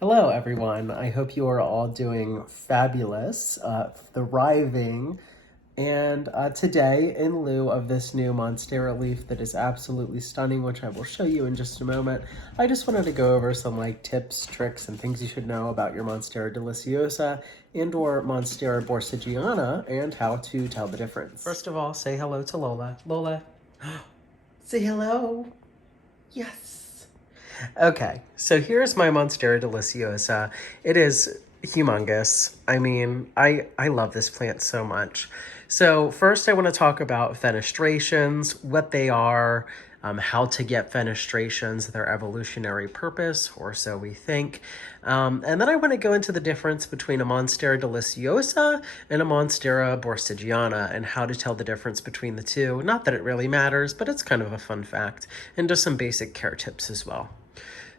Hello, everyone. I hope you are all doing fabulous, thriving. And today, in lieu of this new Monstera leaf that is absolutely stunning, which I will show you in just a moment, I just wanted to go over some tips, tricks, and things you should know about your Monstera deliciosa and or Monstera borsigiana and how to tell the difference. First of all, say hello to Lola. Lola, say hello. Yes. Okay, so here's my Monstera deliciosa. It is humongous. I mean, I love this plant so much. So first I want to talk about fenestrations, what they are, how to get fenestrations, their evolutionary purpose, or so we think. And then I want to go into the difference between a Monstera deliciosa and a Monstera borsigiana and how to tell the difference between the two. Not that it really matters, but it's kind of a fun fact. And just some basic care tips as well.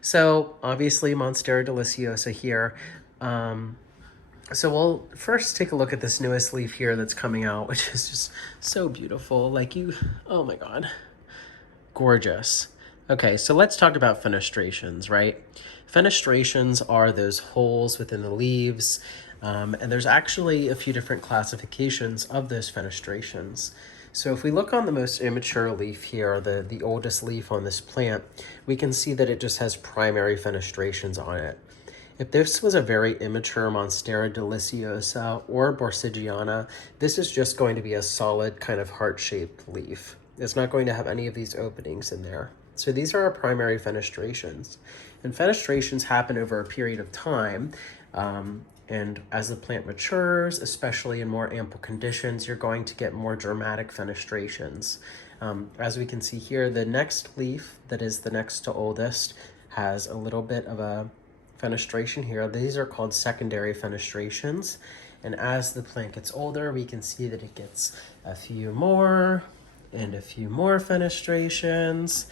So obviously Monstera deliciosa here. So we'll first take a look at this newest leaf here that's coming out, which is just so beautiful. Oh my God, gorgeous. Okay, so let's talk about fenestrations, right? Fenestrations are those holes within the leaves, and there's actually a few different classifications of those fenestrations. So if we look on the most immature leaf here, the oldest leaf on this plant, we can see that it just has primary fenestrations on it. If this was a very immature Monstera deliciosa or borsigiana, this is just going to be a solid kind of heart-shaped leaf. It's not going to have any of these openings in there. So these are our primary fenestrations. And fenestrations happen over a period of time. And as the plant matures, especially in more ample conditions, you're going to get more dramatic fenestrations. As we can see here, the next leaf, that is the next to oldest, has a little bit of a fenestration here. These are called secondary fenestrations. And as the plant gets older, we can see that it gets a few more and a few more fenestrations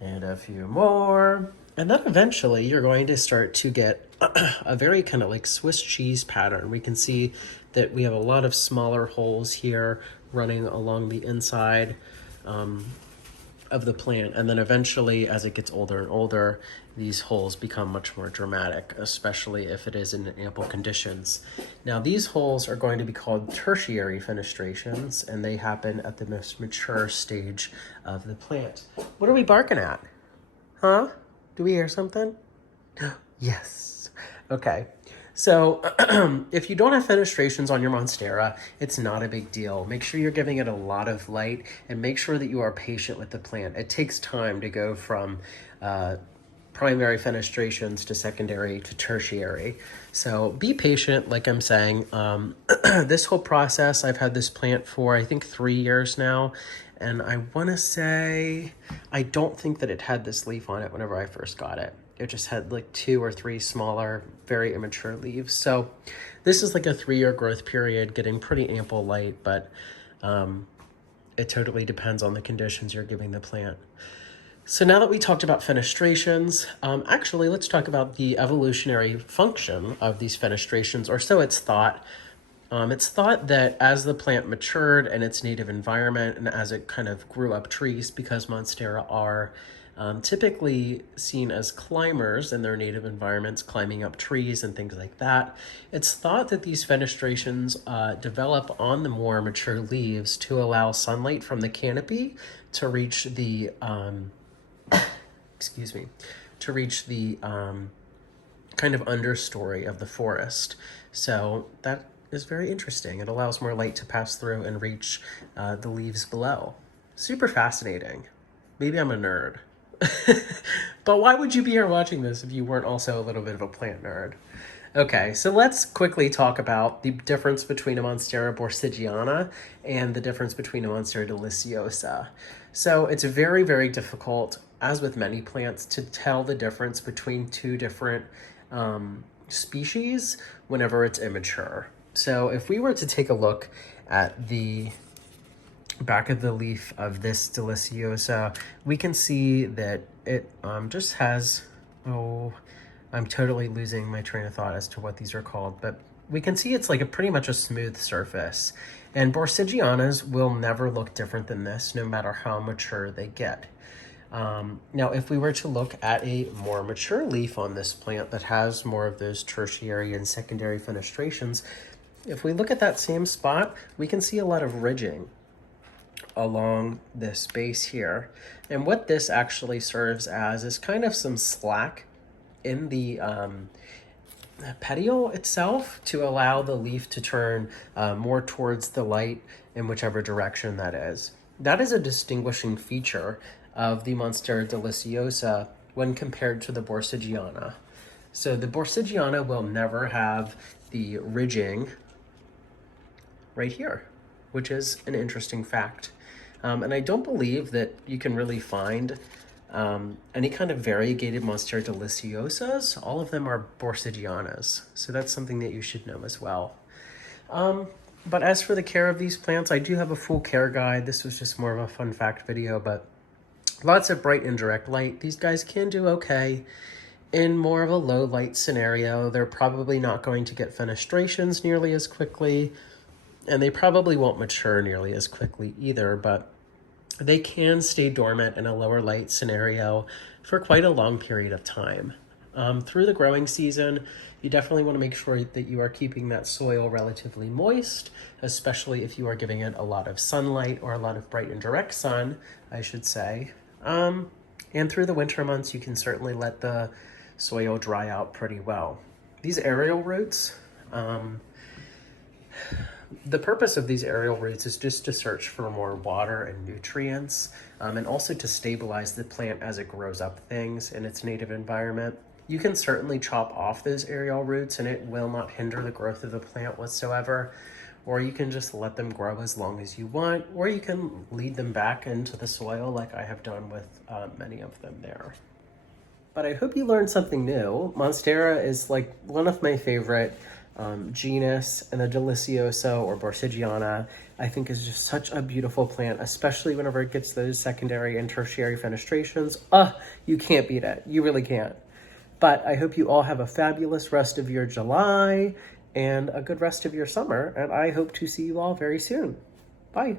and a few more. And then eventually you're going to start to get a very kind of like Swiss cheese pattern. We can see that we have a lot of smaller holes here running along the inside of the plant. And then eventually, as it gets older and older, these holes become much more dramatic, especially if it is in ample conditions. Now, these holes are going to be called tertiary fenestrations, and they happen at the most mature stage of the plant. What are we barking at? Huh? Do we hear something? Yes. Okay. So if you don't have fenestrations on your Monstera, it's not a big deal. Make sure you're giving it a lot of light and make sure that you are patient with the plant. It takes time to go from primary fenestrations to secondary to tertiary. So be patient, like I'm saying. This whole process, I've had this plant for, I think, 3 years now. And I want to say, I don't think that it had this leaf on it whenever I first got it. It just had like 2 or 3 smaller, very immature leaves. So this is like a 3-year growth period, getting pretty ample light, but it totally depends on the conditions you're giving the plant. So now that we talked about fenestrations, actually let's talk about the evolutionary function of these fenestrations, or so it's thought. It's thought that as the plant matured in its native environment and as it kind of grew up trees, because Monstera are typically seen as climbers in their native environments, climbing up trees and things like that, it's thought that these fenestrations develop on the more mature leaves to allow sunlight from the canopy to reach the, excuse me, to reach the kind of understory of the forest. So that is very interesting. It allows more light to pass through and reach the leaves below. Super fascinating. Maybe I'm a nerd. But why would you be here watching this if you weren't also a little bit of a plant nerd? Okay, so let's quickly talk about the difference between a Monstera borsigiana and the difference between a Monstera deliciosa. So it's very, very difficult, as with many plants, to tell the difference between two different species whenever it's immature. So if we were to take a look at the back of the leaf of this deliciosa, we can see that it just has, I'm totally losing my train of thought as to what these are called, but we can see it's like a pretty much a smooth surface. And borsigianas will never look different than this, no matter how mature they get. Now, if we were to look at a more mature leaf on this plant that has more of those tertiary and secondary fenestrations, if we look at that same spot, we can see a lot of ridging along this base here. And what this actually serves as is kind of some slack in the petiole itself to allow the leaf to turn more towards the light in whichever direction that is. That is a distinguishing feature of the Monstera deliciosa when compared to the Borsigiana. So the Borsigiana will never have the ridging right here, which is an interesting fact. And I don't believe that you can really find any kind of variegated Monstera deliciosas. All of them are Borsigianas. So that's something that you should know as well. But as for the care of these plants, I do have a full care guide. This was just more of a fun fact video, but lots of bright indirect light. These guys can do okay in more of a low light scenario. They're probably not going to get fenestrations nearly as quickly, and they probably won't mature nearly as quickly either, but they can stay dormant in a lower light scenario for quite a long period of time. Through the growing season, you definitely want to make sure that you are keeping that soil relatively moist, especially if you are giving it a lot of sunlight or a lot of bright and direct sun, I should say. And through the winter months, you can certainly let the soil dry out pretty well. These aerial roots, the purpose of these aerial roots is just to search for more water and nutrients, and also to stabilize the plant as it grows up things in its native environment. You can certainly chop off those aerial roots and it will not hinder the growth of the plant whatsoever, or you can just let them grow as long as you want, or you can lead them back into the soil like I have done with many of them there. But I hope you learned something new. Monstera is like one of my favorite genus, and the Deliciosa or Borsigiana I think is just such a beautiful plant, especially whenever it gets those secondary and tertiary fenestrations. You can't beat it. You really can't. But I hope you all have a fabulous rest of your July and a good rest of your summer, and I hope to see you all very soon. Bye.